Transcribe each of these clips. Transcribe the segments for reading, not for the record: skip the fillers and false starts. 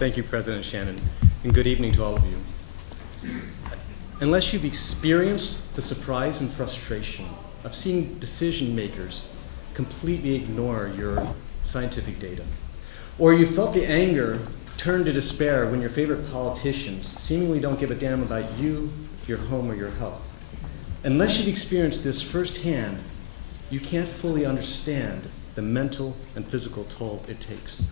Thank you, President Shannon, and good evening to all of you. Unless you've experienced the surprise and frustration of seeing decision makers completely ignore your scientific data, or you felt the anger turn to despair when your favorite politicians seemingly don't give a damn about you, your home, or your health, unless you've experienced this firsthand, you can't fully understand the mental and physical toll it takes.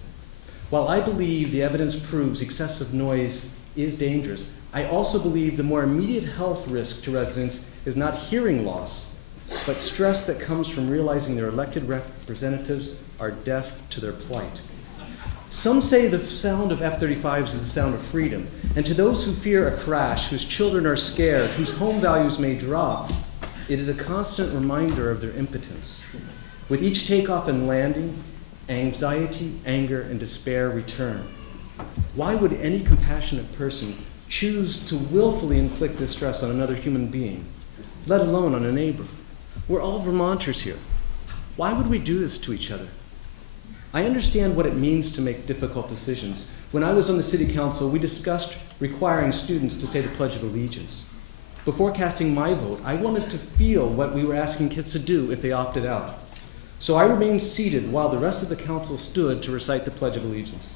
While I believe the evidence proves excessive noise is dangerous, I also believe the more immediate health risk to residents is not hearing loss, but stress that comes from realizing their elected representatives are deaf to their plight. Some say the sound of F-35s is the sound of freedom, and to those who fear a crash, whose children are scared, whose home values may drop, it is a constant reminder of their impotence. With each takeoff and landing, anxiety, anger, and despair return. Why would any compassionate person choose to willfully inflict this stress on another human being, let alone on a neighbor? We're all Vermonters here. Why would we do this to each other? I understand what it means to make difficult decisions. When I was on the city council, we discussed requiring students to say the Pledge of Allegiance. Before casting my vote, I wanted to feel what we were asking kids to do if they opted out. So I remained seated while the rest of the council stood to recite the Pledge of Allegiance.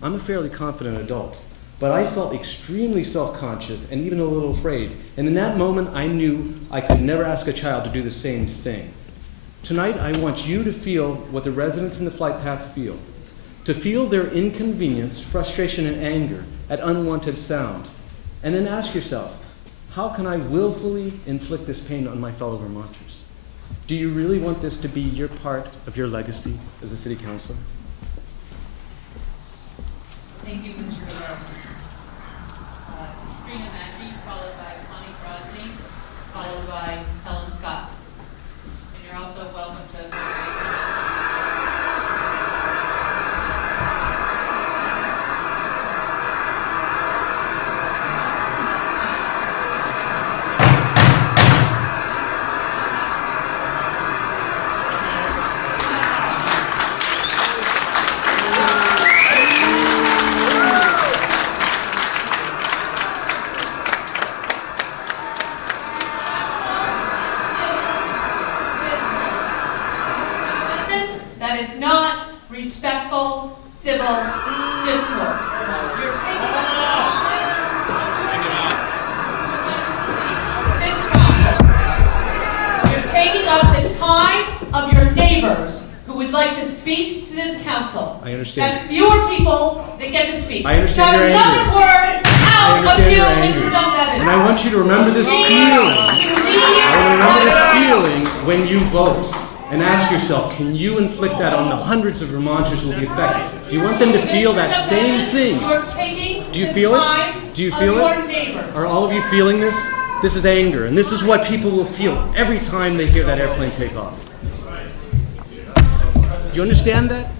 I'm a fairly confident adult, but I felt extremely self-conscious and even a little afraid. And in that moment, I knew I could never ask a child to do the same thing. Tonight, I want you to feel what the residents in the flight path feel, to feel their inconvenience, frustration, and anger at unwanted sound. And then ask yourself, how can I willfully inflict this pain on my fellow Vermonters? Do you really want this to be your part of your legacy as a city councilor? Thank you, Mr. Rivera. Trina Maggi, followed by Connie Crosney, followed by Helen Scott. And you're also welcome to... That is not respectful civil discourse. You're taking up the time of your neighbors who would like to speak to this council. I understand. That's fewer people that get to speak. I understand your Not anger. another word out of you, Mr. Dunbebin. And I want you to remember this feeling. I want to remember this feeling when you vote. And ask yourself, can you inflict that on the hundreds of Vermonters who will be affected? Do you want them to feel that same thing? Do you feel it? Do you feel it? Are all of you feeling this? This is anger, and this is what people will feel every time they hear that airplane take off. Do you understand that?